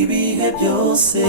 ibihe byose.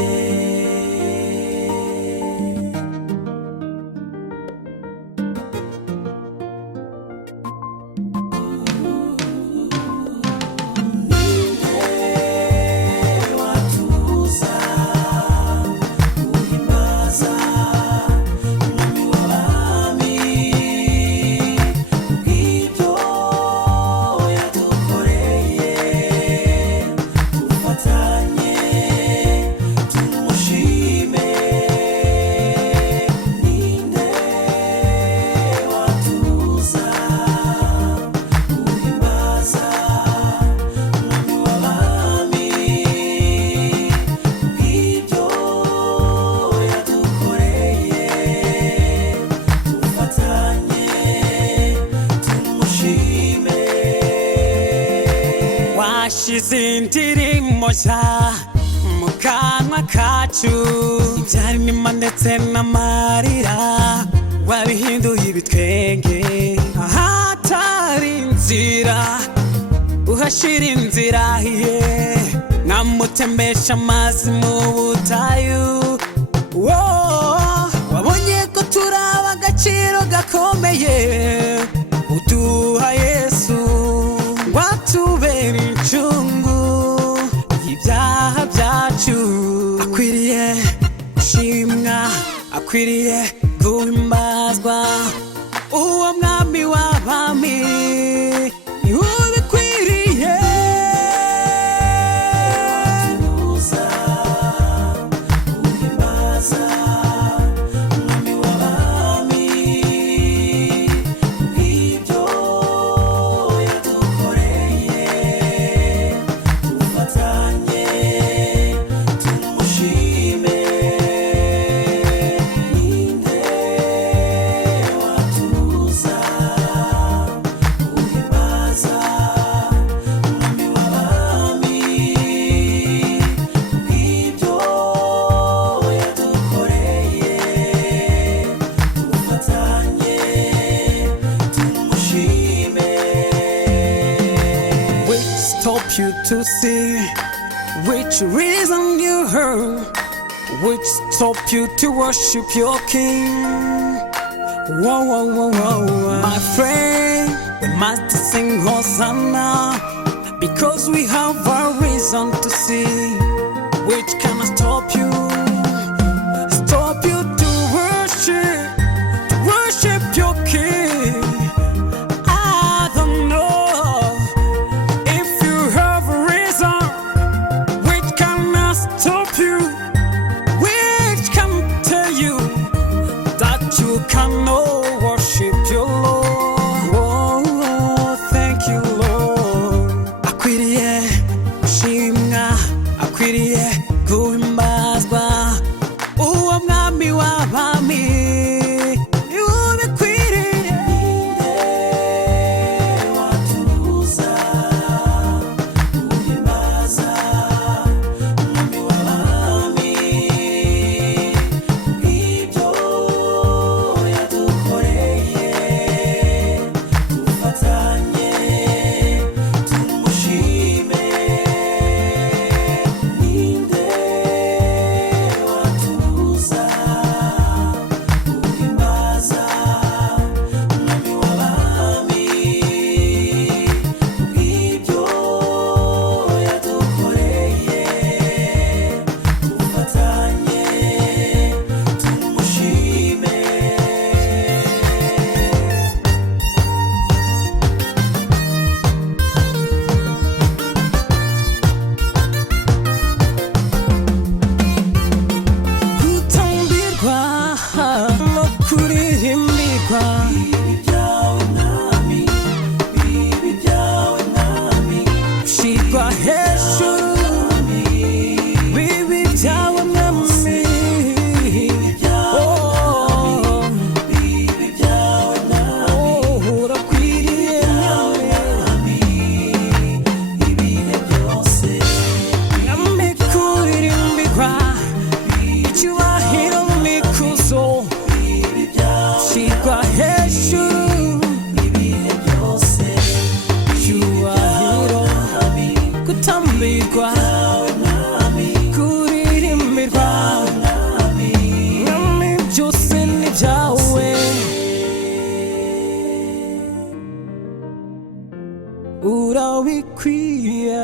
Washizindirimo nshya mu kanwa kacu, ibyari nyuma ndetse n'amarira wabihinduye ibitwenge. Ahatari inzira uhashira inzira, nkamutembesha amazi mu butayu. Wabonye ko turaba agaciro gakomeye, uduha Yesu watubera incungu y'ibyaha byacu. Akwiriye gushimwa, akwiriye guhimbazwa, uwo mwami w'abami niwe ubikwiriye. You to see which reason you heard, which stop you to worship your King. Whoa, whoa, whoa, whoa. My friend, we must sing Hosanna, because we have a reason to see. Which cannot stop you to worship your King. I don't know you cannot worship your Lord. Oh, thank you, Lord. Akwiriye gushimwa, akwiriye guhimbazwa, uwo mwami w'abami niwe ubikwiriye. Watuza guhimbaza umwami w'abami, ibyo kutambikwa urabikwiye